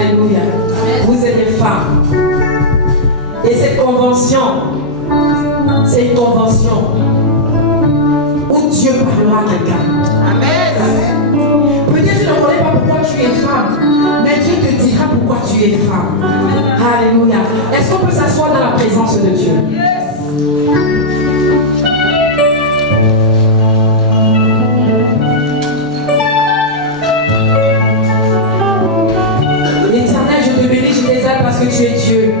Alléluia. Vous êtes des femmes. Et cette convention, c'est une convention où Dieu parlera à quelqu'un. Amen. Peut-être tu ne connais pas pourquoi tu es femme, mais Dieu te dira pourquoi tu es femme. Alléluia. Est-ce qu'on peut s'asseoir dans la présence de Dieu? Éternel, je te bénis, je t'exalte parce que tu es Dieu.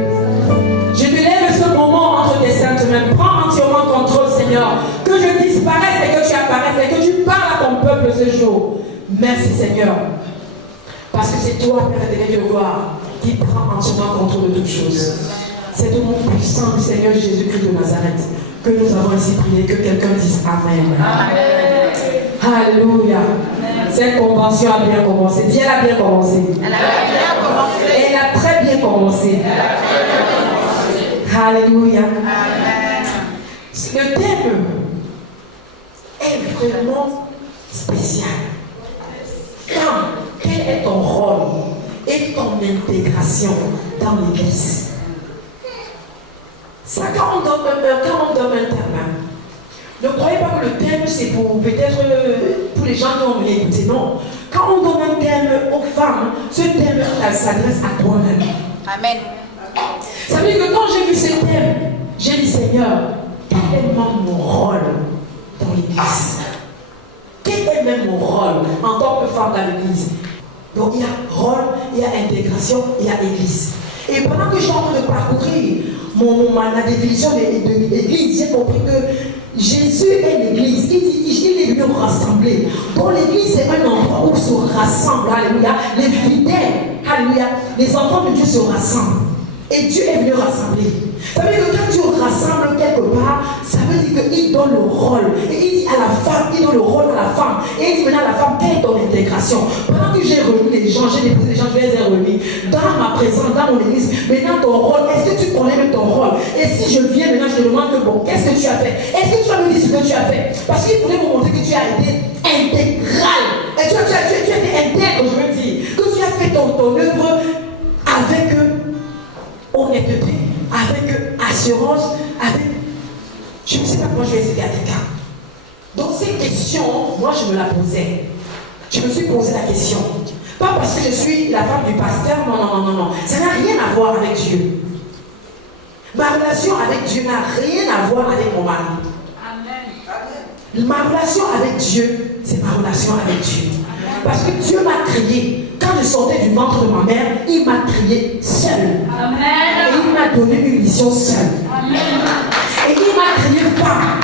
Je te lève ce moment entre tes saintes mains. Prends entièrement contrôle, Seigneur. Que je disparaisse et que tu apparaisses et que tu parles à ton peuple ce jour. Merci, Seigneur. Parce que c'est toi, Père éternel de gloire, qui prend entièrement contrôle de toutes choses. C'est au nom puissant du Seigneur Jésus-Christ de Nazareth que nous avons ainsi prié. Que quelqu'un dise Amen. Amen. Alléluia. Cette convention a bien commencé. Dis, elle a bien commencé. Elle a bien commencé. Elle a très bien commencé. Alléluia. Amen. Le thème est vraiment spécial. Femme, quel est ton rôle et ton intégration dans l'église? Ça, quand on donne un terme, ne croyez pas que le thème c'est pour peut-être pour les gens qui ont écouté. Non. Quand on donne un thème aux femmes, ce thème s'adresse à toi-même. Amen. Ça veut dire que quand j'ai vu ce thème, j'ai dit Seigneur, quel est même mon rôle dans l'église? Quel est même mon rôle en tant que femme dans l'église? Donc il y a rôle, il y a intégration, il y a église. Et pendant que je suis en train de parcourir la définition de l'église, j'ai compris que Jésus est l'église. Il est venu rassembler. Donc l'église c'est un endroit où se rassemblent, alléluia, les fidèles, alléluia, les enfants de Dieu se rassemblent. Et Dieu est venu rassembler. Ça veut dire que quand Dieu rassemble quelque part, ça veut dire qu'il donne le rôle. Et il dit à la femme, il donne le rôle à la femme. Et il dit maintenant à la femme, quelle est ton intégration? Pendant que j'ai remis les gens, j'ai déposé les gens, je les ai remis dans ma présence, dans mon église. Maintenant ton rôle, est-ce que tu connais même ton rôle? Et si je viens maintenant, je te demande que bon, qu'est-ce que tu as fait? Est-ce que tu vas me dire ce que tu as fait? Parce qu'il voulait me montrer que tu as été intégral. Et tu as été intègre, je veux dire. Que tu as fait ton œuvre avec honnêteté, avec assurance, avec... Je ne sais pas comment je vais expliquer à quelqu'un. Donc ces questions, moi je me la posais. Je me suis posé la question. Pas parce que je suis la femme du pasteur, non. Ça n'a rien à voir avec Dieu. Ma relation avec Dieu n'a rien à voir avec mon mari. Amen. Ma relation avec Dieu, c'est ma relation avec Dieu. Parce que Dieu m'a créé. Quand je sortais du ventre de ma mère, il m'a créé seul. Amen. Et il m'a donné une mission seule. Amen. Et il m'a créé femme.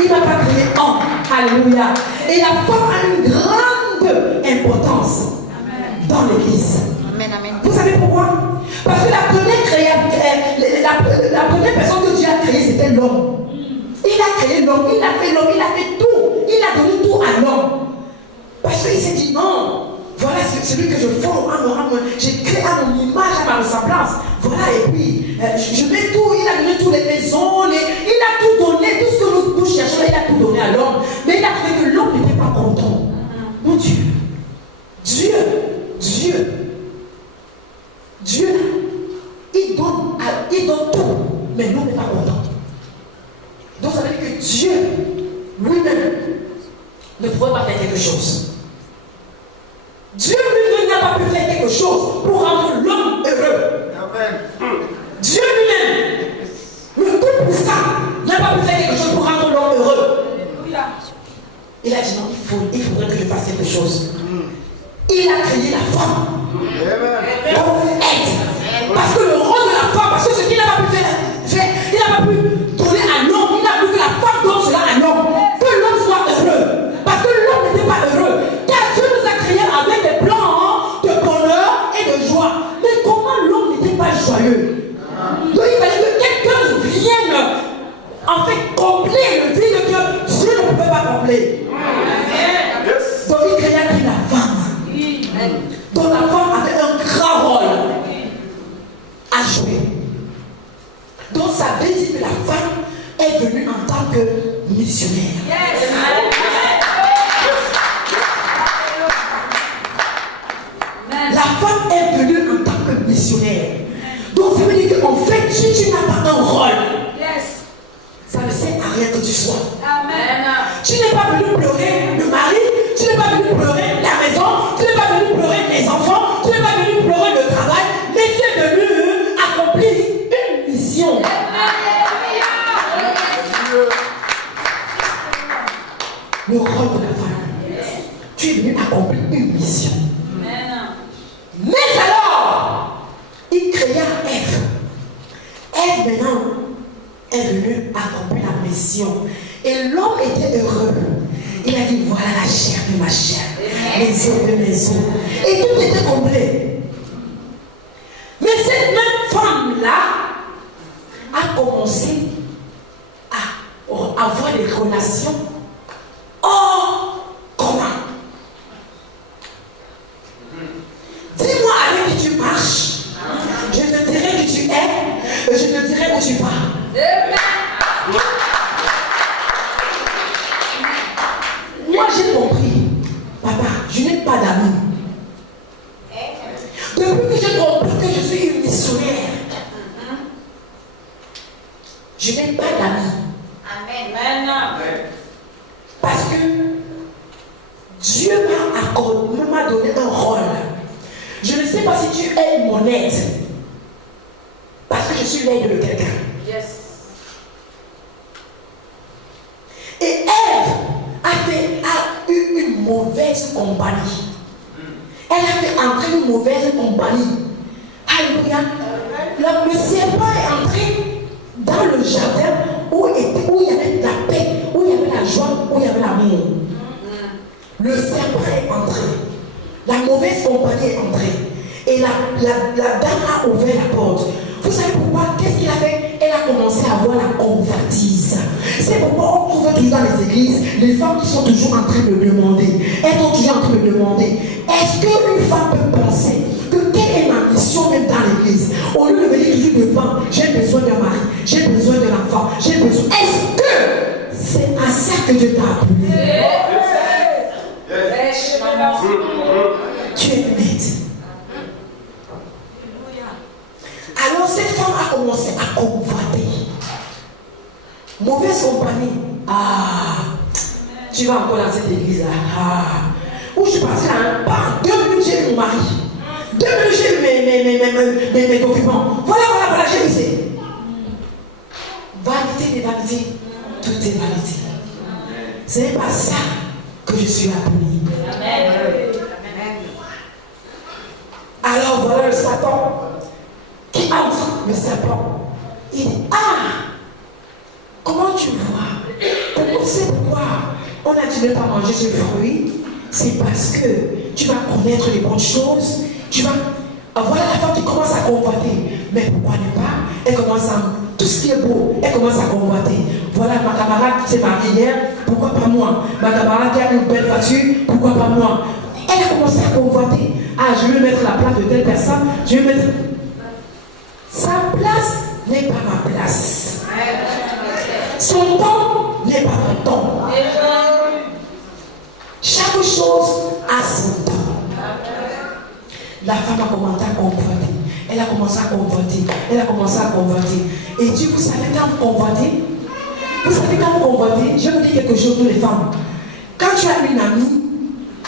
Il ne m'a pas créé homme. Alléluia. Et la femme a une grande importance. Amen. Dans l'église. Amen, amen. Vous savez pourquoi? Parce que la première personne que Dieu a créée, c'était l'homme. Il a créé l'homme, il a fait tout. Il a donné tout à l'homme. Parce qu'il s'est dit non. Voilà celui que je forme, j'ai créé à mon image, à ma ressemblance. Voilà, et puis, je mets tout, il a donné toutes les maisons, il a tout donné, tout ce que nous cherchons, il a tout donné à l'homme. Mais il a trouvé que l'homme n'était pas content. Mon Dieu, il donne tout, mais l'homme n'est pas content. Donc ça veut dire que Dieu, lui-même, ne pouvait pas faire quelque chose. Dieu lui-même n'a pas pu faire quelque chose pour rendre l'homme heureux. Amen. Dieu lui-même sois. Amen. Tu n'es pas venu pleurer le mari, tu n'es pas venu pleurer la maison, tu n'es pas venu pleurer les enfants, tu n'es pas venu pleurer le travail, mais tu es venu accomplir une mission. Le rôle de la femme. Tu es venu accomplir une mission. Mais alors, il créa Ève. Ève maintenant est venue accomplir la mission. Et l'homme était heureux. Il a dit, voilà la chair de ma chair, les os de mes os. Et tout était complet. Mais cette même femme-là a commencé à avoir des relations hors commun. Dis-moi avec qui tu marches. Je te dirai qui tu es. Et je te dirai où tu vas. Moi j'ai compris. Papa, je n'ai pas d'amis. Depuis que j'ai compris que je suis une missionnaire, je n'ai pas d'amis. Amen. Parce que Dieu m'a donné un rôle. Je ne sais pas si tu es mon aide. Parce que je suis l'aide de quelqu'un. Yes. Et Ève a eu une mauvaise compagnie. Elle a fait entrer une mauvaise compagnie. Alléluia. Le serpent est entré dans le jardin où il y avait la paix, où il y avait la joie, où il y avait l'amour. Le serpent est entré. La mauvaise compagnie est entrée. Et la dame a ouvert la porte. Vous savez pourquoi? Qu'est-ce qu'il a fait? Elle a commencé à avoir la convoitise. C'est pourquoi on trouve toujours dans les églises les femmes qui sont toujours en train de demander. Elles sont toujours en train de demander. Est-ce qu'une femme peut penser que quelle est ma mission même dans l'église? Au lieu de venir toujours devant, j'ai besoin d'un mari, j'ai besoin d'un enfant, j'ai besoin. Est-ce que c'est à ça que Dieu t'a appelé? Tu es bête. Alors cette femme a commencé à convoiter. Mauvaise compagnie. Tu vas encore dans cette église-là. Où je suis partie là, par 2 minutes, j'ai eu mon mari. 2 minutes, j'ai eu mes documents. Voilà, j'ai eu ça. Vanité des vanités. Tout est vanité. Ce n'est pas ça que je suis appelée. Amen. Alors voilà le Satan qui entre, le serpent. Il dit, comment tu vois? C'est pourquoi on a dit de ne pas manger ce fruit. C'est parce que tu vas connaître les bonnes choses. Voilà la femme qui commence à convoiter. Mais pourquoi ne pas? Elle commence à... Tout ce qui est beau, elle commence à convoiter. Voilà ma camarade qui s'est mariée hier, pourquoi pas moi? Ma camarade qui a une belle voiture, pourquoi pas moi? Elle a commencé à convoiter. Je vais mettre la place de telle personne. Je vais mettre... Sa place n'est pas ma place. Son temps n'est pas mon temps. Chaque chose a son temps. La femme a commencé à convoiter. Elle a commencé à convoiter. Elle a commencé à convoiter. Et Dieu, vous savez quand vous convoitez? Vous savez quand vous convoitez? Je vais vous dire quelque chose, toutes les femmes. Quand tu as une amie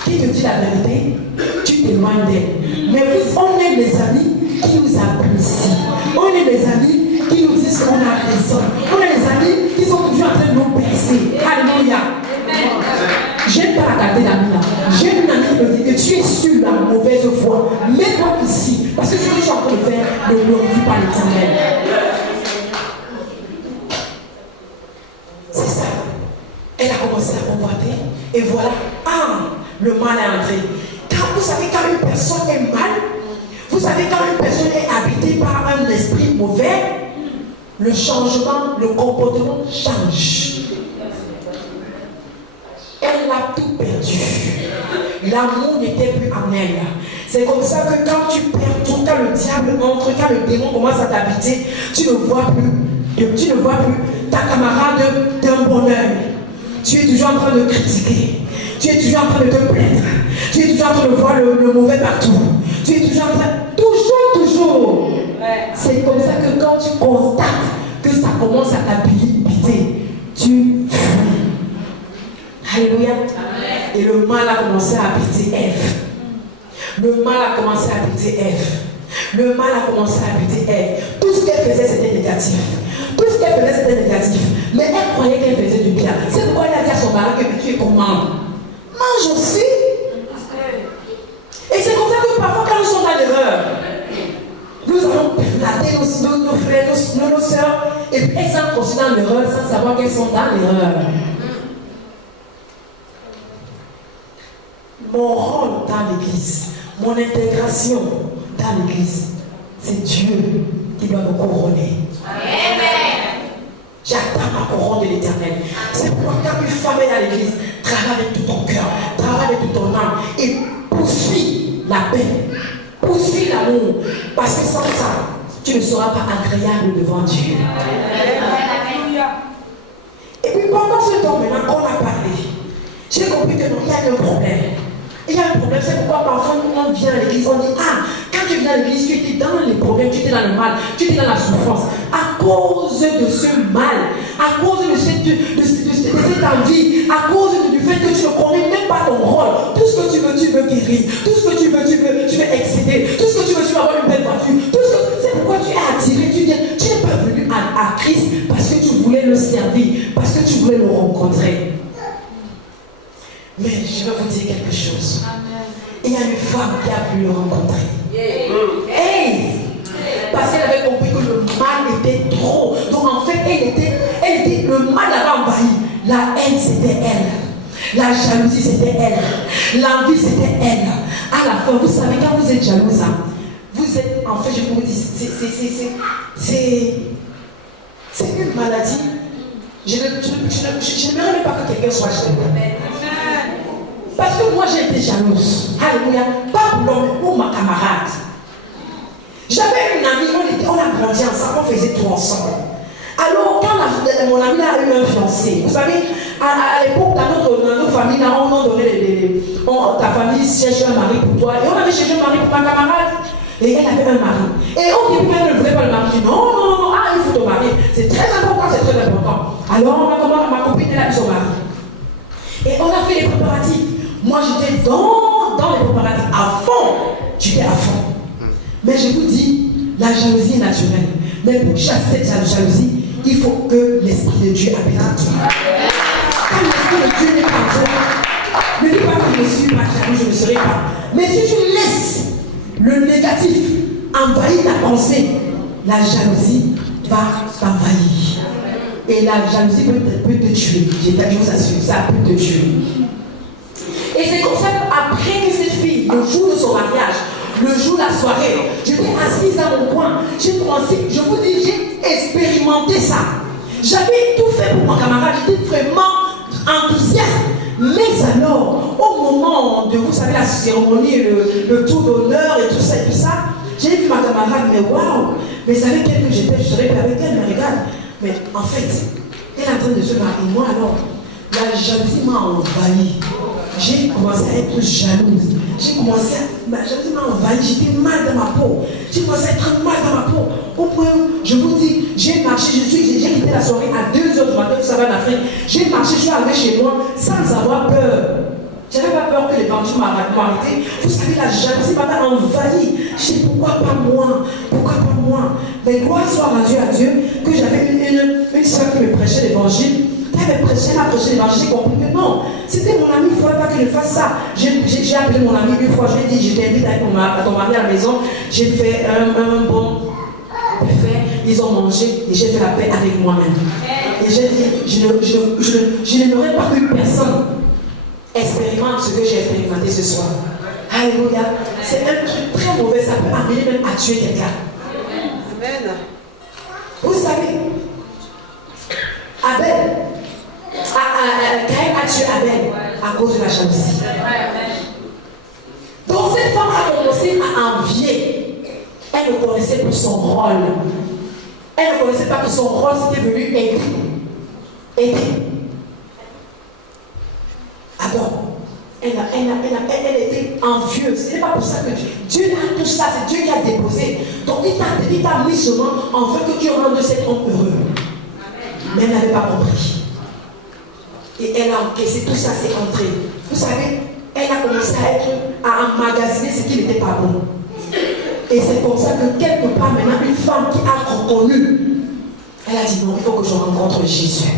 qui te dit la vérité, tu t'éloignes d'elle. Mais on aime les amis qui nous apprécient. On est les amis qui nous disent qu'on a raison. On est les amis qui sont toujours en train de nous percer. Alléluia. J'aime pas regarder l'ami là. J'ai une amie qui me dit que tu es sur la mauvaise voie. Mets-toi ici. Parce que ce que je suis en train de faire ne glorifie pas l'Éternel. C'est ça. Elle a commencé à convoiter. Et voilà. Le mal est entré. Quand vous savez quand une personne est mal, vous savez quand une personne est habitée par un esprit mauvais, le changement, le comportement change. Elle a tout perdu. L'amour n'était plus en elle. C'est comme ça que quand tu perds tout, quand le diable entre, quand le démon commence à t'habiter, tu ne vois plus ta camarade d'un bon œil. Tu es toujours en train de critiquer. Tu es toujours en train de te plaindre. Tu es toujours en train de voir le mauvais partout. Tu es toujours en train... Toujours. Ouais. C'est comme ça que quand tu constates que ça commence à t'habiter, tu Et le mal a commencé à habiter Ève. Le mal a commencé à habiter Ève. Le mal a commencé à habiter Ève. Tout ce qu'elle faisait, c'était négatif. Tout ce qu'elle faisait, c'était négatif. Mais elle croyait qu'elle faisait du bien. C'est pourquoi elle a dit à son mari que tu es comment? Mange aussi. Et c'est comme ça que parfois, quand nous sommes dans l'erreur, nous allons flatter nos frères, nos soeurs, et puis elles sont aussi dans l'erreur sans savoir qu'elles sont dans l'erreur. Mon rôle dans l'église, mon intégration dans l'église, c'est Dieu qui doit me couronner. Amen. J'attends ma couronne de l'Éternel. C'est pourquoi quand une femme est dans l'église, travaille avec tout ton cœur, travaille avec toute ton âme et poursuis la paix, poursuis l'amour. Parce que sans ça, tu ne seras pas agréable devant Dieu. Amen. Et puis pendant ce temps maintenant qu'on a parlé, j'ai compris que non, il y a un problème. Il y a un problème, c'est pourquoi parfois on vient à l'église, on dit, ah, quand tu viens à l'église, tu étais dans les problèmes, tu étais dans le mal, tu étais dans la souffrance. À cause de ce mal, à cause de cette envie, à cause du fait que tu ne connais même pas ton rôle, tout ce que tu veux guérir, tout ce que tu veux excéder, tout ce que tu veux avoir une belle voiture, c'est pourquoi tu es attiré, tu n'es pas venu à Christ parce que tu voulais le servir, parce que tu voulais le rencontrer. Mais je vais vous dire quelque chose. Il y a une femme qui a pu le rencontrer. Hey! Parce qu'elle avait compris que le mal était trop. Donc en fait, le mal avait envahi. La haine, c'était elle. La jalousie, c'était elle. L'envie, c'était elle. À la fin, vous savez, quand vous êtes jalouse, vous êtes, en fait, je vous dis, c'est une maladie. Je n'aimerais même pas que quelqu'un soit jaloux. Parce que moi j'ai été jalouse. Alléluia. Pas pour l'homme, mais pour ma camarade. J'avais une amie, on a grandi ensemble, on faisait tout ensemble. Alors quand mon amie a eu un fiancé, vous savez, à l'époque dans notre famille, là, on a donné ta famille cherche un mari pour toi. Et on avait cherché un mari pour ma camarade. Et elle avait un mari. Et au début, elle ne voulait pas le mari. Elle dit non, il faut ton mari. C'est très important, c'est très important. Alors ma copine, elle a eu son mari. Et on a fait les préparatifs. Moi, j'étais dans les préparatifs à fond. J'étais à fond. Mais je vous dis, la jalousie est naturelle. Mais pour chasser cette jalousie, il faut que l'Esprit de Dieu habite en toi. Quand l'Esprit de Dieu n'est pas en toi, ne dis pas que je ne suis pas jaloux, je ne serai pas. Mais si tu laisses le négatif envahir ta pensée, la jalousie va t'envahir. Et la jalousie peut te tuer. Je vous assure, ça peut te tuer. Et c'est comme ça qu'après que cette fille, le jour de son mariage, le jour de la soirée, j'étais assise à mon coin. J'ai commencé, je vous dis, j'ai expérimenté ça. J'avais tout fait pour mon camarade, j'étais vraiment enthousiaste. Mais alors, au moment de, vous savez, la cérémonie, le tour d'honneur et tout ça, j'ai vu ma camarade, mais waouh, mais savez qu'elle que j'étais, je serais pas avec elle, mais regarde. Mais en fait, elle est en train de se marier. Moi alors, la jalousie m'a envahi. J'ai commencé à être jalouse. Ma jalousie m'a envahi. J'étais mal dans ma peau. J'ai commencé à être mal dans ma peau. Au point où, je vous dis, j'ai marché, j'ai quitté la soirée à 2h du matin, vous savez, en Afrique. J'ai marché, je suis arrivé chez moi sans avoir peur. J'avais pas peur que les bandits m'arrêtent. Vous savez, la jalousie m'avait envahi. Je dis, pourquoi pas moi? Pourquoi pas moi? Mais gloire soit rendue à Dieu que j'avais une soeur qui me prêchait l'évangile. Elle m'a prêché l'évangile. J'ai compris que non, c'était mon ami, il ne faudrait pas que je fasse ça. J'ai appelé mon ami une fois, je lui ai dit, je t'invite à ton mari à la maison. J'ai fait un bon buffet, ils ont mangé et j'ai fait la paix avec moi-même. Et j'ai dit, je n'aimerais pas qu'une personne expérimente ce que j'ai expérimenté ce soir. Alléluia. C'est un truc très mauvais, ça peut amener même à tuer quelqu'un. Amen. Vous savez, Caïn a tué Abel à cause de la jalousie. Donc cette femme a commencé à envier. Elle ne connaissait plus son rôle. Elle ne connaissait pas que son rôle c'était venu aider. Alors, elle était envieuse. Ce n'est pas pour ça que Dieu a tout ça, c'est Dieu qui a déposé. Donc il t'a mis seulement en fait que tu rendes cet homme heureux. Mais elle n'avait pas compris. Et elle a encaissé, tout ça c'est entré. Vous savez, elle a commencé à emmagasiner ce qui n'était pas bon. Et c'est comme ça que quelque part maintenant, une femme qui a reconnu, elle a dit non, il faut que je rencontre Jésus.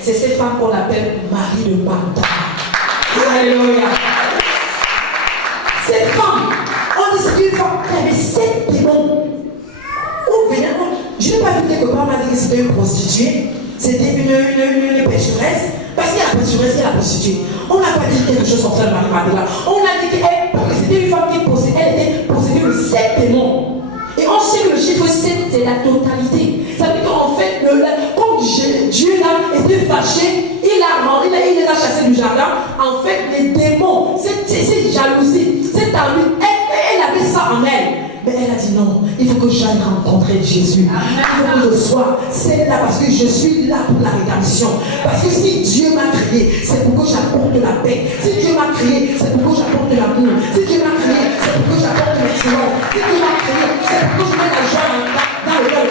C'est cette femme qu'on appelle Marie de Magdala. Alléluia. Cette femme, on dit c'est une femme qui avait 7 démons. Je n'ai pas vu quelque part, on m'a dit que c'était une prostituée, c'était une pécheresse. Parce qu'il y a la pécheresse et la prostituée. On n'a pas dit quelque chose comme ça de Marie Magdala. On a dit que c'était une femme qui possédait, elle était possédée de 7 démons. Et on sait que le chiffre 7, c'est la totalité. Ça veut dire qu'en fait, comme Dieu là était fâché, il les a chassés du jardin. En fait, les démons, cette jalousie, cette envie, elle avait ça en elle. Mais elle a dit non, il faut que j'aille rencontrer Jésus. Il faut que je sois celle-là parce que je suis là pour la rédemption. Parce que si Dieu m'a créé, c'est pour que j'apporte la paix. Si Dieu m'a créé, c'est pour que j'apporte l'amour. Si Dieu m'a créé, c'est pour que j'apporte la joie. Si Dieu m'a créé, c'est pour que je mette la joie dans le cœur.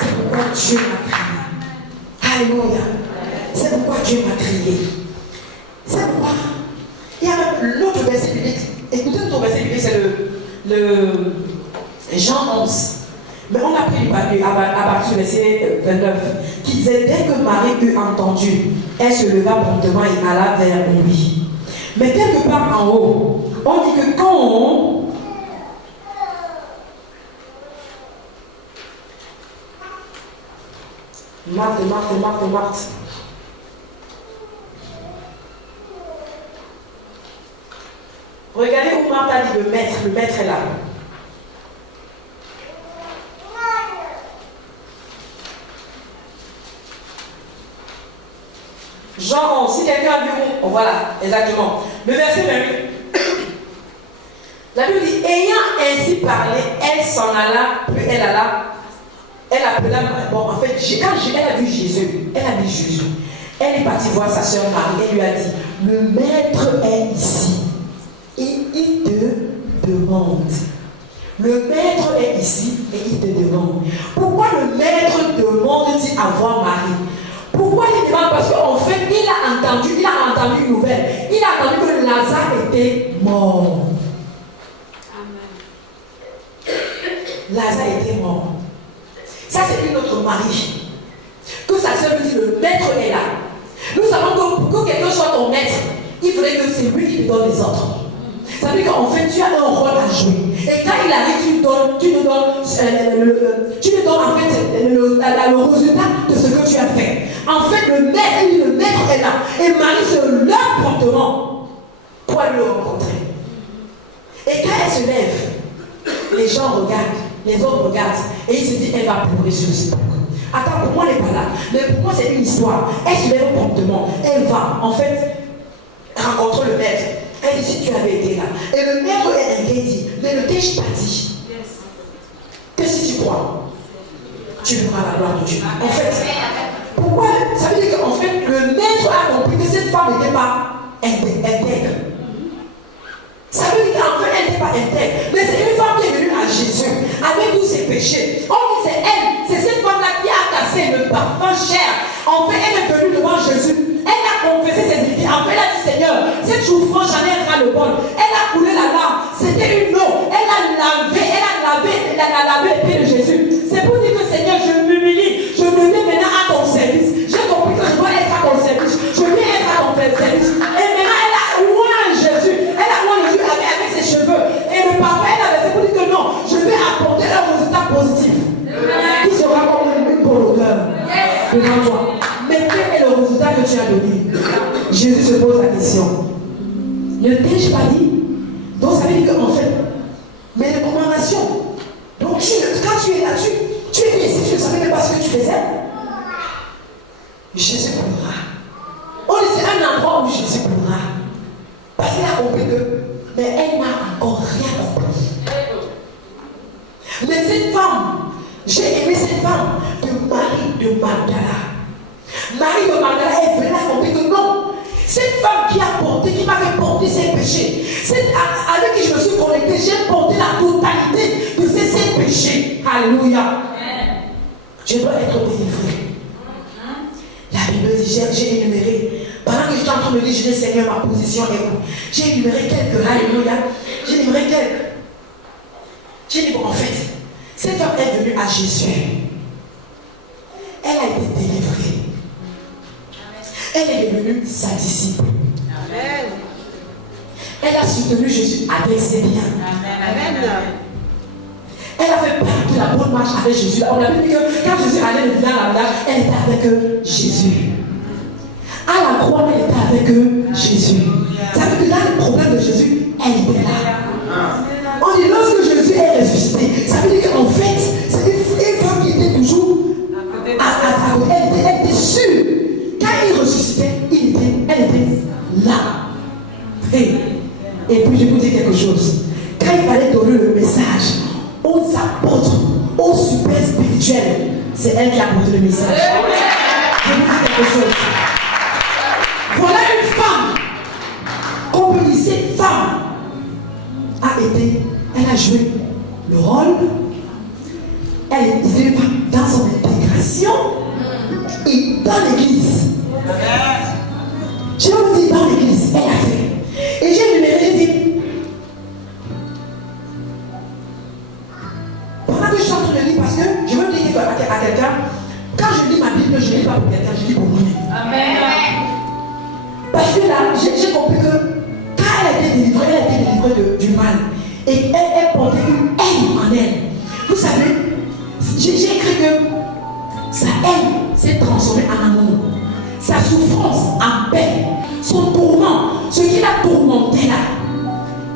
C'est pourquoi Dieu m'a créé. Alléluia. C'est pourquoi Dieu m'a créé. C'est pourquoi il y a même l'autre verset biblique. Écoutez notre verset biblique, c'est le Jean 11. Mais on a pris du papier à partir du verset 29 qui disait dès que Marie eut entendu, elle se leva promptement et alla vers lui. Mais quelque part en haut, on dit que quand Marthe. Regardez où Marthe a dit le maître est là. Jean 11, si quelqu'un a vu où, voilà, exactement. Le verset 28. La Bible dit, ayant ainsi parlé, elle s'en alla, puis elle appela, bon en fait, quand elle a vu Jésus, elle est partie voir sa soeur Marie et lui a dit, le maître est ici. Et il te demande. Le maître est ici et il te demande. Pourquoi le maître demande-t-il à voir Marie? Pourquoi il demande? Parce qu'en fait, il a entendu une nouvelle. Il a entendu que Lazare était mort. Amen. Lazare était mort. Ça, c'est une autre Marie. Que sa soeur lui dit, le maître est là. Nous savons que pour que quelqu'un soit ton maître, il faudrait que c'est lui qui te donne les ordres. Ça veut dire qu'en fait, tu as un rôle à jouer. Et quand il arrive, tu lui donnes en fait le résultat de ce que tu as fait. En fait, le maître est là. Et Marie se lève promptement pour aller le rencontrer. Et quand elle se lève, les gens regardent, les autres regardent, et ils se disent, elle va pleurer sur le sepulcre. Attends, pour moi, elle n'est pas là. Mais pour moi, c'est une histoire. Elle se lève promptement. Elle va, en fait, rencontrer le maître. Elle dit, si tu avais été là. Et le maître est inquiet, dit, mais ne t'ai-je pas dit que si tu crois, tu verras la gloire de Dieu. En fait, pourquoi? Ça veut dire qu'en fait, le maître a compris que cette femme n'était pas intègre. Ça veut dire qu'en fait, elle n'était pas intègre. Mais c'est une femme qui est venue à Jésus avec tous ses péchés. On dit, c'est elle, c'est cette femme-là qui a cassé le parfum cher. En fait, elle est venue devant Jésus. Elle a confessé ses défis. En fait, elle a dit, Seigneur, cette souffrance, j'en ai ras le bol. Elle a coulé la larme. C'était une eau. Elle a lavé les pieds de Jésus. C'est pour dire que, Seigneur, je m'humilie. Je me mets maintenant à ton service. J'ai compris que je dois être à ton service. Je viens être à ton service. Et maintenant, elle a oint Jésus. Elle a oint Jésus avec ses cheveux. Et le parfum, elle avait pour dire que non, je vais apporter un résultat positif. Qui sera comme une bonne odeur devant toi. Mais quel est le résultat que tu as donné? Jésus se pose la question. Ne t'ai-je pas dit? Donc ça veut dire qu'en fait, mes recommandations. Donc quand tu es là, tu es ici, tu ne savais même pas ce que tu faisais. Jésus pourra. On dit c'est un endroit où Jésus pourra. Parce qu'il a compris que, mais elle n'a encore rien compris. Mais cette femme, j'ai aimé cette femme de Marie de Magdala. Marie de Magdala, elle venait à comprendre que non, cette femme qui m'a fait porter ses péchés, avec qui je me suis connecté, j'ai porté la totalité de ces péchés. Alléluia. Je dois être délivré. La Bible j'ai énuméré. Pendant que j'étais en train de dire, je dis Seigneur, ma position est où? J'ai énuméré quelques, alléluia. J'ai énuméré quelques. J'ai dit, bon, en fait, cette femme est venue à Jésus. Elle a été délivrée. Elle est devenue sa disciple. Amen. Elle a soutenu Jésus avec ses biens. Amen. Elle a fait part de la bonne marche avec Jésus. On a vu que quand Jésus allait le village à la village, elle était avec Jésus. À la croix, elle était avec Jésus. Ça veut dire que dans le problème de Jésus, elle était là. On dit lorsque Jésus est ressuscité, ça veut dire qu'en fait, c'est une femme qui était toujours à côté. Elle était sûre. Quand il ressuscitait, elle était là. Et puis je vous dis quelque chose. Quand il fallait donner le message aux apôtres, aux super spirituels, c'est elle qui a porté le message. Je vous dis quelque chose. Voilà une femme qu'on peut dire, cette femme elle a joué le rôle, elle est une femme dans son intégration et dans l'église. Je vais vous dire, dans l'église, elle a fait. Et j'ai énuméré, j'ai dit, pendant que je suis en train de lire, parce que je veux dire à quelqu'un, quand je lis ma Bible, je ne lis pas pour quelqu'un, je lis pour moi-même. Amen. Parce que là, j'ai compris que quand elle a été délivrée du mal, et elle portait une haine en elle. Vous savez, j'ai écrit que sa haine s'est transformée en amour. Sa souffrance en paix. Son tourment, ce qui l'a tourmenté là,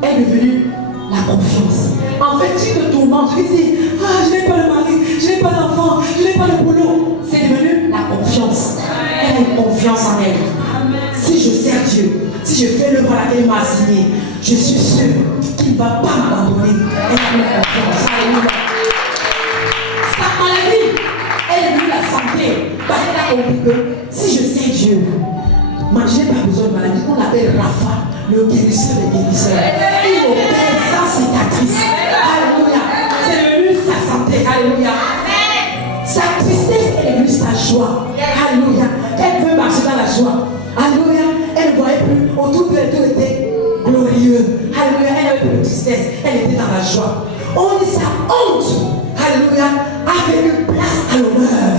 est devenu la confiance. En fait, si te tourmente, tu dis, ah, je n'ai pas le mari, je n'ai pas d'enfant, je n'ai pas le boulot. C'est devenu la confiance. Elle a une confiance en elle. Si je sers Dieu, si je fais l'œuvre à laquelle il m'a assigné, je suis sûr qu'il ne va pas m'abandonner. Elle a une confiance. Alléluia. Sa maladie, elle est venue la santé. Parce qu'elle a compris que si je sers Dieu, moi je n'ai pas besoin de maladie. On l'appelle Rapha, le guérisseur des guérisseurs. Il opère sans cicatrice. Alléluia. C'est devenu sa santé. Alléluia. Sa tristesse est devenue sa joie. Alléluia. Elle veut marcher dans la joie. Alléluia. Elle ne voyait plus. Autour d'elle, tout était glorieux. Alléluia. Elle n'avait plus de tristesse. Elle était dans la joie. On dit sa honte. Alléluia. Avait une place à l'honneur.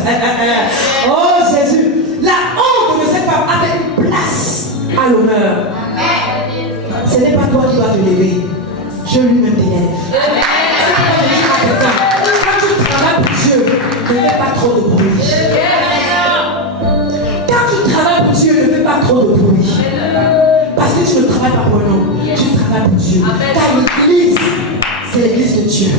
Oh Jésus. La honte de cette femme avait une place à l'honneur. Ce n'est pas toi qui dois te lever. Je lui-même t'élève. Quand tu travailles pour Dieu, ne fais pas trop de bruit. Quand tu travailles pour Dieu, ne fais pas trop de bruit. Parce que tu ne travailles pas pour nous, tu travailles pour Dieu. Car l'église, c'est l'église de Dieu.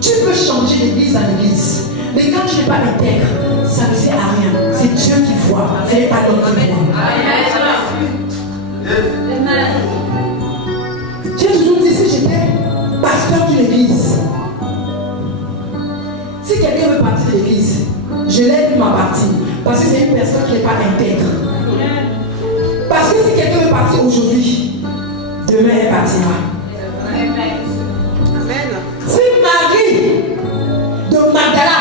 Tu peux changer d'église à l'église. Mais quand tu n'es pas intègre, ça ne sert à rien. C'est Dieu qui voit, ce n'est pas l'homme qui voit. J'ai toujours dit, si j'étais pasteur d'une église, si quelqu'un veut partir de l'église, je l'aide ma partie. Parce que c'est une personne qui n'est pas intègre. Parce que si quelqu'un veut partir aujourd'hui, demain elle partira. Si Marie de Magdala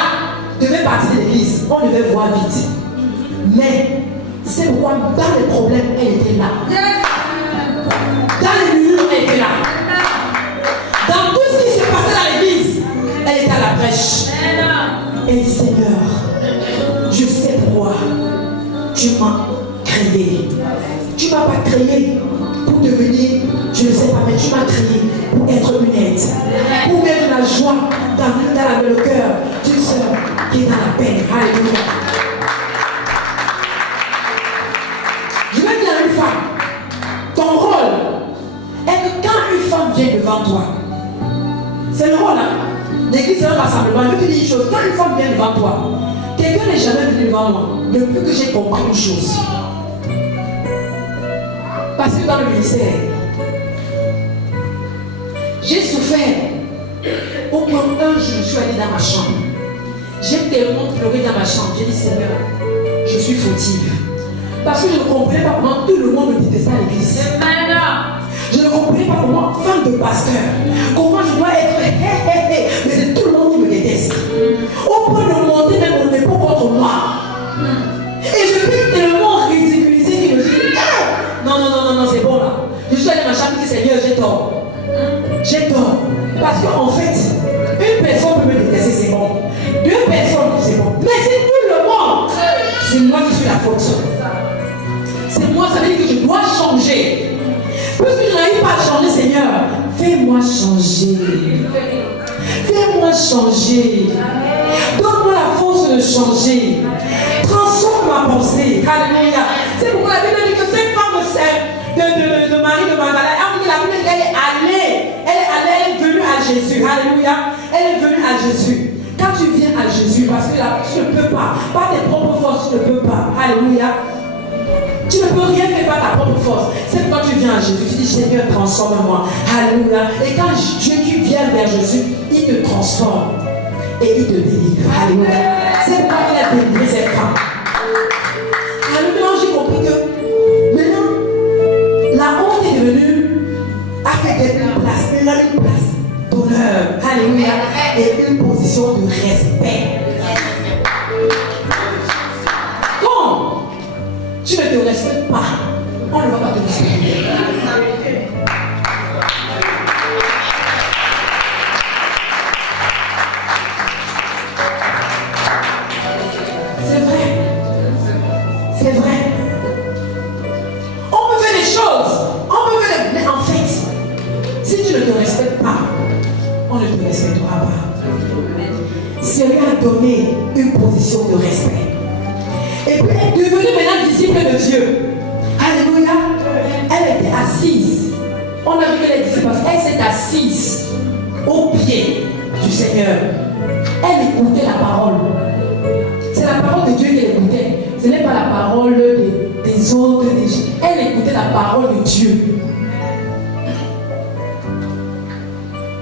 devait partir de l'église, on devait voir vite. Mais c'est pourquoi dans les problèmes, elle était là. Dans les murs, elle était là. Dans tout ce qui s'est passé dans l'église, elle était à la brèche. Elle dit, Seigneur, je sais pourquoi tu m'as créé. Tu ne m'as pas créé pour devenir, je ne sais pas, mais tu m'as créé pour être une aide. Pour mettre la joie dans le cœur d'une sœur qui est dans la peine. Alléluia. Je vais dire à une femme, ton rôle est que quand une femme vient devant toi, c'est le rôle, hein? L'église c'est un rassemblement. Je vais te dire une chose, quand une femme vient devant toi, quelqu'un n'est jamais venu devant moi, depuis que j'ai compris une chose. Parce que dans le ministère, j'ai souffert. Au point un jour, je suis allée dans ma chambre. J'ai tellement pleuré dans ma chambre. J'ai dit, Seigneur, je suis fautive. Parce que je ne comprenais pas comment tout le monde me détestait à l'église. Je ne comprenais pas comment, femme de pasteur, comment je dois être mais c'est tout le monde qui me déteste. Au point de monter même mon épaule contre moi. j'ai tort. Parce qu'en fait, une personne peut me détester, c'est bon. Deux personnes, c'est bon. Mais c'est tout le monde. C'est moi qui suis la faute. C'est moi, ça veut dire que je dois changer. Puisque je n'arrive pas à changer, Seigneur, fais-moi changer. Fais-moi changer. Donne-moi la force de changer. Transforme ma pensée. Alléluia. C'est pourquoi la Bible dit que cette femme de Marie de Magdala, la Bible dit qu'elle est allée. Elle est venue à Jésus. Alléluia. Elle est venue à Jésus. Quand tu viens à Jésus, parce que là, tu ne peux pas. Par tes propres forces, tu ne peux pas. Alléluia. Tu ne peux rien faire par ta propre force. C'est quand tu viens à Jésus, tu dis Seigneur, transforme-moi. Alléluia. Et quand Dieu, tu viens vers Jésus, il te transforme. Et il te délivre. Alléluia. C'est pourquoi il a délivré cette femme. Alléluia, j'ai compris que maintenant, la honte est devenue avec une place d'honneur. Alléluia. Et une position de respect. Quand tu ne te respectes pas, on ne va pas te respecter. C'est vrai. On peut faire des choses. Mais en fait, si tu ne te respectes pas, on ne te respectera pas. Seigneur a donné une position de respect. Et puis elle est devenue maintenant disciple de Dieu. Alléluia. Elle était assise. On a vu qu'elle est disciple parce qu'elle s'est assise au pied du Seigneur. Elle écoutait la parole. C'est la parole de Dieu qu'elle écoutait. Ce n'est pas la parole des autres. Elle écoutait la parole de Dieu.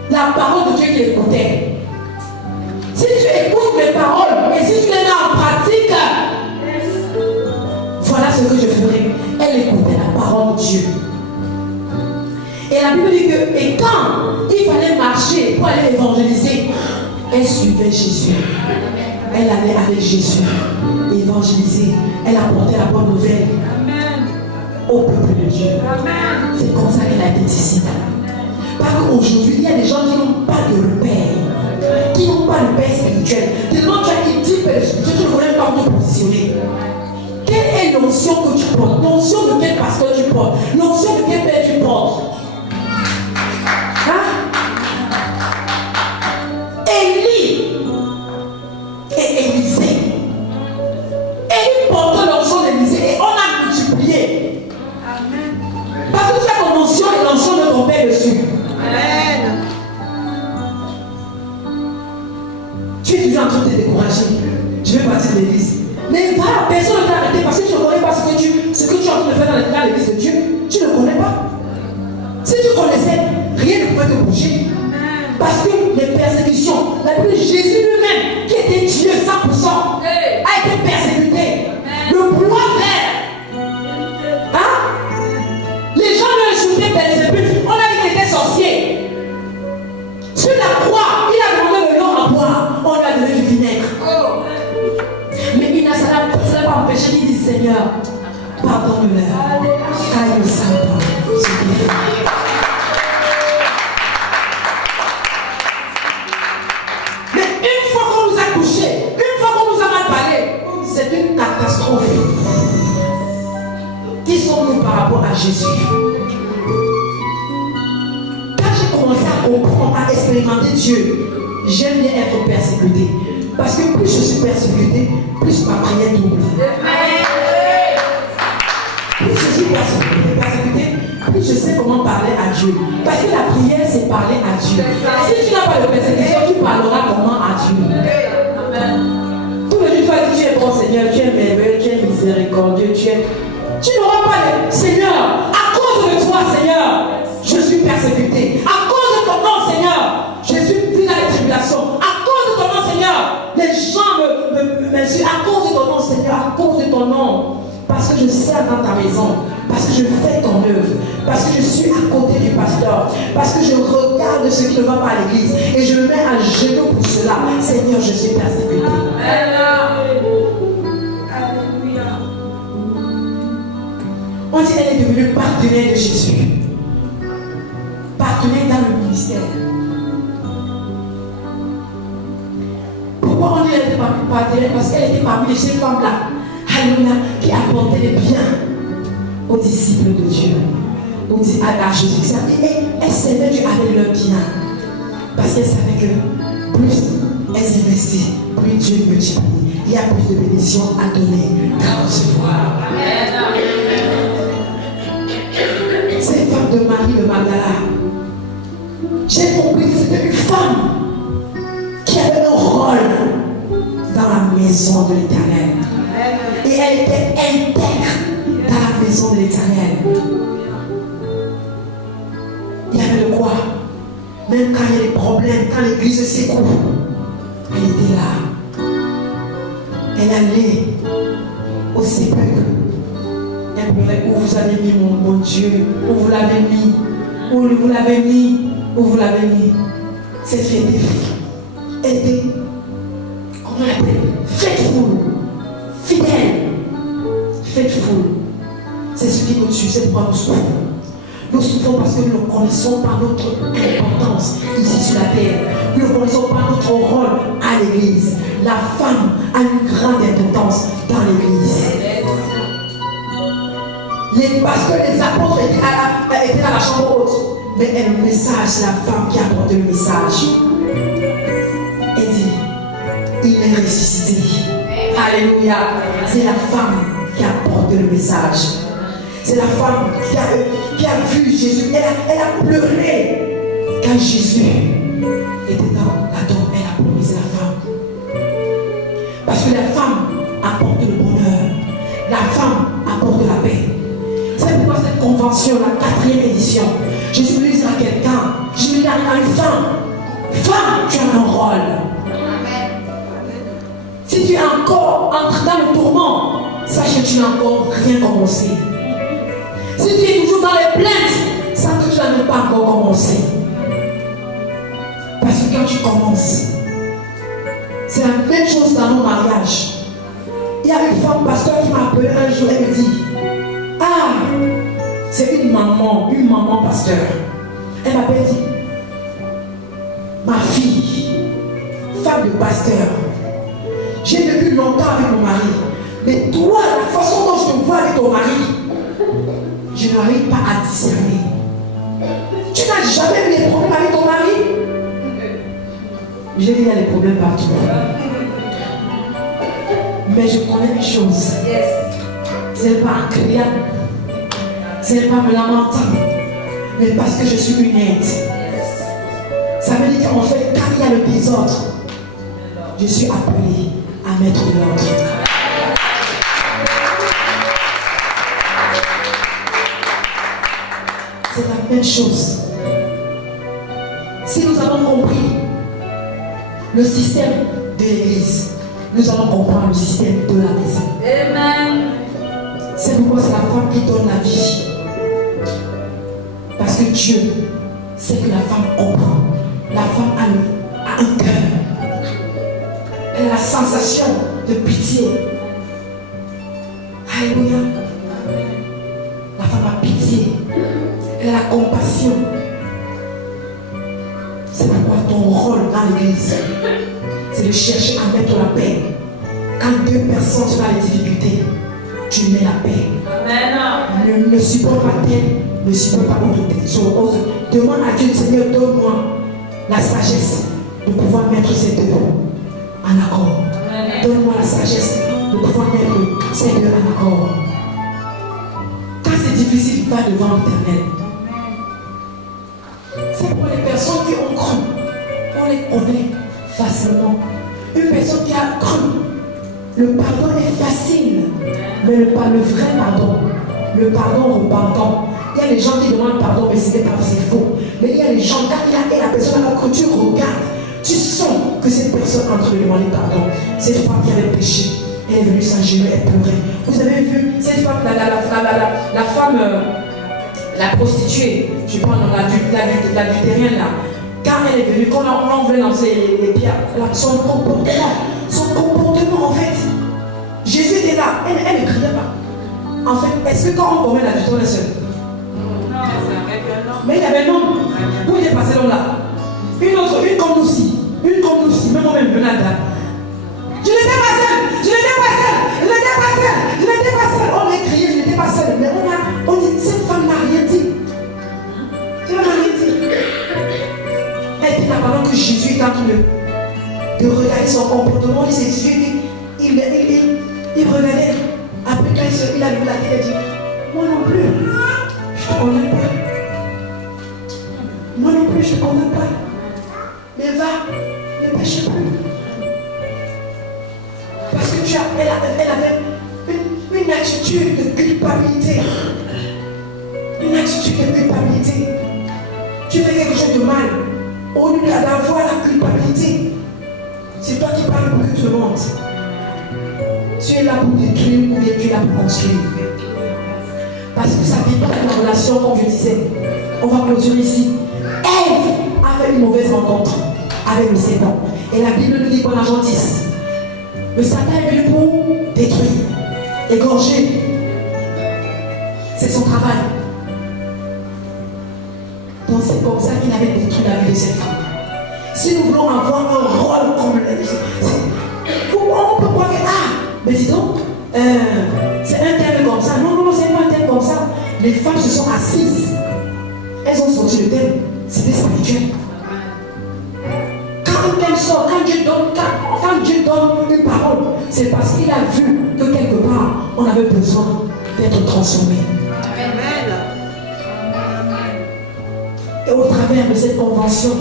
La parole de Dieu qu'elle écoutait. Si tu écoutes mes paroles et si tu les mets en pratique, voilà ce que je ferai. Elle écoutait la parole de Dieu. Et la Bible dit que, et quand il fallait marcher pour aller évangéliser, elle suivait Jésus. Elle allait avec Jésus évangéliser. Elle apportait la bonne nouvelle au peuple de Dieu. C'est comme ça qu'elle a été disciple. Parce qu'aujourd'hui, il y a des gens qui n'ont pas de repère, qui n'ont pas de repère spirituel. Tellement tu as une type de spirituel, tu ne connais pas où te positionner. Quelle est l'onction que tu portes? L'onction de quel pasteur tu portes? L'onction de quel père tu portes? Hein? Élie et Élisée. Élie portait l'onction d'Élisée et on a multiplié. Amen. Parce que tu as ton onction et l'onction de ton père dessus. Amen. Tu es toujours en train de te décourager. Je vais partir de l'église. Mais voilà, personne ne t'a arrêté parce que tu ne connais pas ce que tu es en train de faire dans l'église de Dieu. Tu ne connais pas. Si tu connaissais, rien ne pouvait te bouger. Parce que les persécutions, la Bible, Jésus lui-même, qui était Dieu 100%, a été persécuté. Le bois vert. Hein? Les gens lui ont insulté Belzébuth. On a dit qu'il était sorcier. Sur la croix, il a demandé le l'eau à boire. On lui a donné du vinaigre. Mais il n'a pas empêché. Il dit Seigneur, pardonne-leur. Car ils ne savent pas ce qu'ils font. C'est une catastrophe. Qui sommes-nous par rapport à Jésus? Quand j'ai commencé à comprendre, à expérimenter Dieu, j'aime bien être persécuté. Parce que plus je suis persécuté, plus ma prière double. Plus je suis persécuté, plus je sais comment parler à Dieu. Parce que la prière, c'est parler à Dieu. Si tu n'as pas de persécution, tu parleras comment à Dieu? Tu es bon Seigneur, tu es merveilleux, tu es miséricordieux, tu n'auras pas de Seigneur, à cause de toi Seigneur, je suis persécuté. À cause de ton nom Seigneur, je suis pris dans les tribulations. À cause de ton nom Seigneur, les gens m'insultent. À cause de ton nom Seigneur, à cause de ton nom. Parce que je sers dans ta maison, parce que je fais ton œuvre, parce que je suis à côté du pasteur, parce que je regarde ce qui ne va pas à l'église et je me mets à genoux pour cela. Seigneur, je suis persécuté. On dit qu'elle est devenue partenaire de Jésus. Partenaire dans le ministère. ministère. Pourquoi on dit qu'elle n'était pas paternelle? Parce qu'elle était parmi ces femmes-là, alléluia, qui apportaient le bien aux disciples de Dieu, à Jésus. Et elle servait Dieu avec leur bien. Parce qu'elle savait que plus elles investissent, plus Dieu multiplie. Il y a plus de bénédictions à donner qu'à recevoir. Cette femme de Marie de Magdala, j'ai compris que c'était une femme qui avait un rôle dans la maison de l'Éternel. Et elle était intègre dans la maison de l'Éternel. Il y avait de quoi. Même quand il y a des problèmes, quand l'église s'écoule, elle était là. Elle allait au sépulcre. Elle pleurait. Où vous avez mis mon Dieu? Où vous l'avez mis? Où vous l'avez mis? Où vous l'avez mis? Cette fille était, comment on appelle? Faithful. Fidèle. Faithful. C'est ce qui nous tue, c'est pourquoi nous souffrons. Nous souffrons parce que nous ne connaissons pas notre importance ici sur la terre. Nous ne connaissons pas notre rôle à l'église. La femme a une grande importance dans l'église. Les pasteurs, les apôtres étaient dans la chambre haute. Mais le message, c'est la femme qui apporte le message. Elle dit, il est ressuscité. Alléluia. C'est la femme qui apporte le message. C'est la femme qui a vu Jésus. Elle a pleuré quand Jésus était dans la tombe. Elle a pleuré, c'est la femme. Parce que la femme apporte le bonheur. La femme apporte la paix. C'est pourquoi cette convention, la 4e édition, Jésus voulait dire à quelqu'un, je lui dis à une femme, femme, tu as un rôle. Si tu es encore entré dans le tourment, sache que tu n'as encore rien commencé. Si tu es toujours dans les plaintes, sache que tu n'as même pas encore commencé. Parce que quand tu commences, c'est la même chose dans nos mariages. Il y a une femme pasteur qui m'a appelé un jour et me dit, ah, c'est une maman pasteur. Elle m'appelle dit, ma fille, femme de pasteur, j'ai vécu longtemps avec mon mari, mais toi, la façon dont je te vois avec ton mari, je n'arrive pas à discerner. Tu n'as jamais eu des problèmes avec ton mari? J'ai dit, il y a des problèmes partout. Mais je connais une chose. Ce n'est pas un criant. Ce n'est pas me lamentant. Mais parce que je suis une aide. Ça veut dire qu'en fait, quand il y a le désordre, je suis appelé à mettre de l'ordre. C'est la même chose. Si nous avons compris le système de l'église, nous allons comprendre le système de la maison. Amen. C'est pourquoi c'est la femme qui donne la vie. Parce que Dieu sait que la femme comprend. La femme a un cœur. Elle a la sensation de pitié. Alléluia. La femme a pitié. Elle a la compassion. C'est pourquoi ton rôle dans l'église, c'est de chercher à mettre la paix. Quand deux personnes sont dans les difficultés, tu mets la paix. Amen. Ne supporte pas tel, ne supporte pas l'autre. Demande à Dieu, Seigneur, donne-moi la sagesse de pouvoir mettre ces deux en accord. Donne-moi la sagesse de pouvoir mettre ces deux en accord. Quand c'est difficile, va devant l'Éternel. C'est pour les personnes qui ont cru. On les connaît facilement. Une personne qui a cru, le pardon est facile. Mais le vrai pardon, le pardon repentant. Il y a des gens qui demandent pardon, mais ce n'est pas, c'est faux. Mais il y a des gens, quand la personne a cru, tu regardes, tu sens que cette personne est en train de demander pardon. Cette femme qui avait péché, elle est venue s'agenouiller, elle pleurait. Vous avez vu cette femme, la femme, la prostituée, je parle dans la luthérienne là, quand elle est venue, quand on voulait lancer les pierres, son comportement en fait, Jésus était là, elle ne criait pas. En fait, est-ce que quand on commet la lutte, on est seul? Non, c'est avec un homme. Mais il y avait un homme. Où il est passé l'homme là? comme nous si, même moi-même, Renata. Je n'étais pas seule. On m'a crié, je n'étais pas seule. Mais on dit, cette femme n'a rien dit. Elle dit là, pendant que Jésus est en train de regarder son comportement, il s'est dit, il regardait. Après, quand il a vu la tête, il a dit, moi non plus, je ne te connais pas. Moi non plus, je ne te connais pas. Mais va, ne pêche plus. Parce que elle avait une attitude de culpabilité. Une attitude de culpabilité. Tu fais quelque chose de mal. Au lieu d'avoir la culpabilité, c'est toi qui parles pour que tu le montes. Tu es là pour détruire ou bien tu es là pour construire. Parce que ça ne vient pas de la relation, comme je disais. On va clôturer ici. Ève avait une mauvaise rencontre avec le Satan. Et la Bible nous dit dans Jean 10, le Satan est venu pour détruire, égorger. C'est son travail. Donc c'est comme ça qu'il avait détruit la vie de cette femme. Si nous voulons avoir un rôle comme le... On peut croire que, mais dis donc, c'est un thème comme ça. Non, c'est pas un thème comme ça. Les femmes se sont assises. Elles ont sorti le thème. C'était spirituel. Quand un thème sort, quand Dieu donne une parole, c'est parce qu'il a vu que quelque part, on avait besoin d'être transformé. Et au travers de cette convention,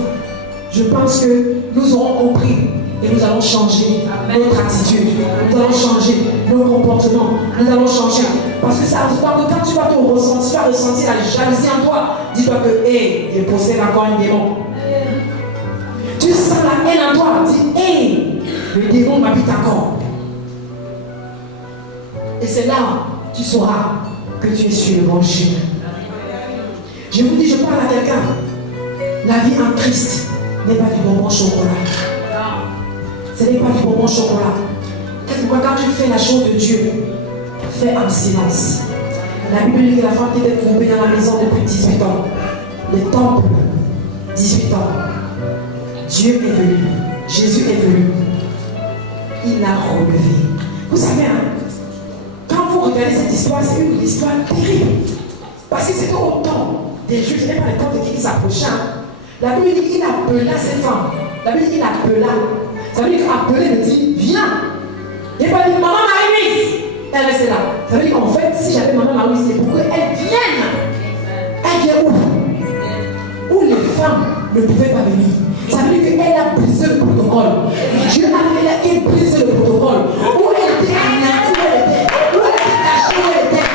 je pense que nous aurons compris et nous allons changer notre attitude, nous allons changer nos comportements, nous allons changer. Parce que ça, quand tu vas te ressentir, tu vas ressentir la jalousie en toi. Dis-toi que, je possède encore un démon. Tu sens la haine en toi. Dis, le démon m'habite encore. Et c'est là tu sauras que tu es sur le bon chemin. Je vous dis, je parle à quelqu'un. La vie en Christ n'est pas du bonbon chocolat. Ce n'est pas du bonbon chocolat. Quand tu fais la chose de Dieu, fais en silence. La Bible dit que la femme qui était courbée dans la maison depuis 18 ans, le temple, 18 ans, Dieu est venu, Jésus est venu, il l'a relevé. Vous savez, quand vous regardez cette histoire, c'est une histoire terrible. Parce que c'était au temps des Juifs, ce n'est pas le temps de qui s'approcha. La Bible dit qu'il appela cette femme. La Bible dit qu'il appela. Ça veut dire qu'appeler me dit, viens. Il n'a pas dit, maman Marie-Louise. Elle reste là. Ça veut dire qu'en fait, si j'appelle maman Marie-Louise, c'est pour qu'elle vienne. Elle vient où? Où les femmes ne pouvaient pas venir. Ça veut dire qu'elle a brisé le protocole. Dieu a brisé le protocole. Où elle était anéantie, où elle était cachée, où elle était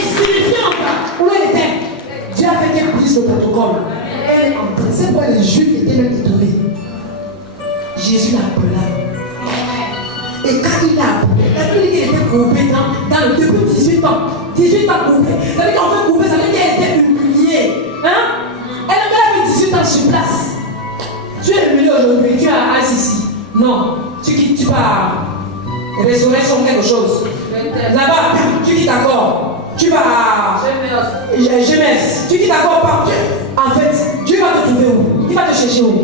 insignifiante, où elle était. Dieu a fait qu'elle brise le protocole. Elle est entrée. C'est pourquoi les Juifs étaient même étonnés. Jésus l'appela. Et quand il l'a appelé, la Bible dit qu'elle était courbée depuis 18 ans. 18 ans courbée. Ça veut dire qu'en fait courbée, ça veut dire qu'elle était humiliée. Elle avait 18 ans sur place. Tu es humilié aujourd'hui, tu es assis ici. Non, tu quittes, tu vas à Résurrection quelque chose. Là-bas, tu quittes d'accord. Tu vas à Gémès. Tu quittes d'accord par Dieu. En fait, Dieu va te trouver où? Il va te chercher où?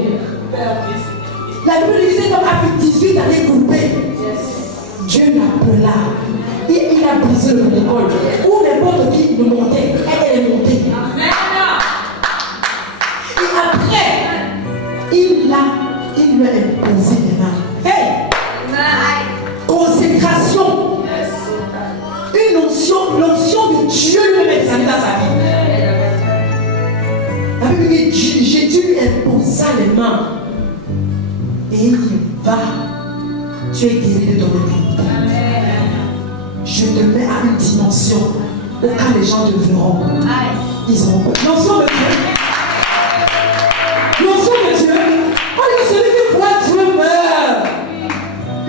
La Bible dit que cet homme a fait 18 années courbées. Dieu l'appela. Il a brisé le protocole. Où n'importe qui le montait, elle est montée. Et après, il lui a imposé les mains. Hey! Consécration. Une l'onction de Dieu lui-même est descendue dans sa vie. La Bible dit que Jésus lui imposa les mains. Et il dit, va, tu es guéri de ton infirmité. Je te mets à une dimension où quand les gens te verront, ils auront peur. L'onction de Dieu. L'onction de Dieu. On dit que celui qui voit Dieu meurt.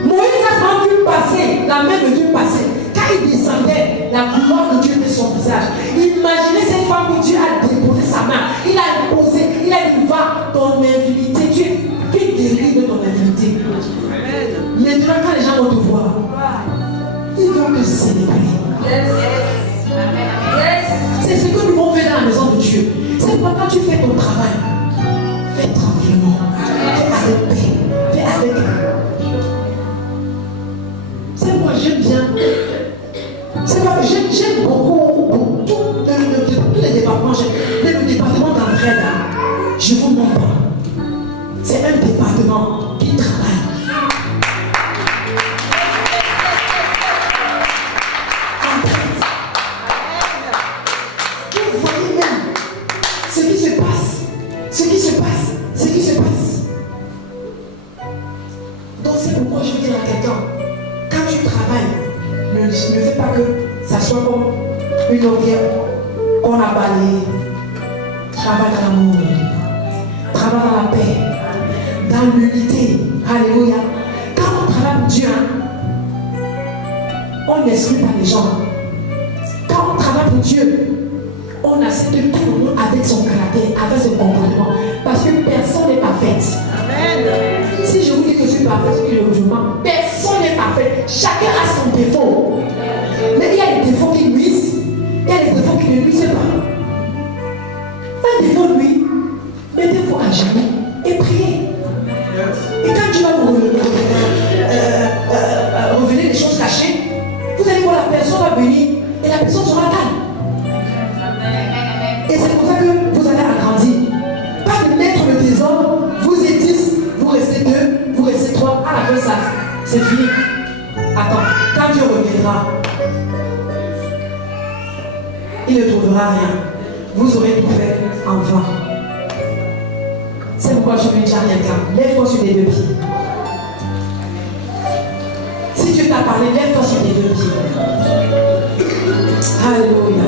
Moïse a vu passer, la main de Dieu passer. Quand il descendait, la gloire de Dieu était son visage. Imaginez cette femme où Dieu a déposé sa main. Il a imposé, il a dit, va, ton infirmité, tu es guéri de ton infirmité. Maintenant, quand les gens vont te voir, ils vont te célébrer. C'est ce que nous vont faire dans la maison de Dieu. C'est pourquoi quand tu fais ton travail, fais tranquillement. Fais avec paix. Fais avec. C'est moi, j'aime bien. C'est moi, j'aime beaucoup tous les départements. Même le département d'entraide, je ne vous mens pas. C'est un département qui travaille. Vous voyez même ce qui se passe. Donc c'est pourquoi je veux dire à quelqu'un, quand tu travailles, ne fais pas que ça soit comme une oreille qu'on a balayée. Travaille dans l'amour, travaille dans la paix, dans l'unité. Alléluia. Quand on travaille pour Dieu, on n'exclut pas les gens. Quand on travaille pour Dieu, on accepte tout le monde avec son caractère, avec son comportement. Parce que personne n'est parfait. Amen. Si je vous dis que je suis parfait, je mens. Personne n'est parfait. Chacun a son défaut. Mais il y a des défauts qui nuisent. Il y a des défauts qui ne nuisent pas. Un défaut nuit. Mettez-vous à genoux et priez. Et quand tu vas vous revenir des choses cachées, vous allez voir la personne va venir et la personne sera calme. Et c'est pour ça que vous allez agrandir. Pas de mettre le trésor, vous êtes 10, vous restez 2, vous restez 3, à la fin ça, c'est fini. Attends, quand Dieu reviendra, il ne trouvera rien. Vous aurez tout fait en vain. C'est pourquoi je veux dire à quelqu'un, lève-toi sur tes 2 pieds. Si Dieu t'a parlé, lève-toi sur tes 2 pieds. Alléluia.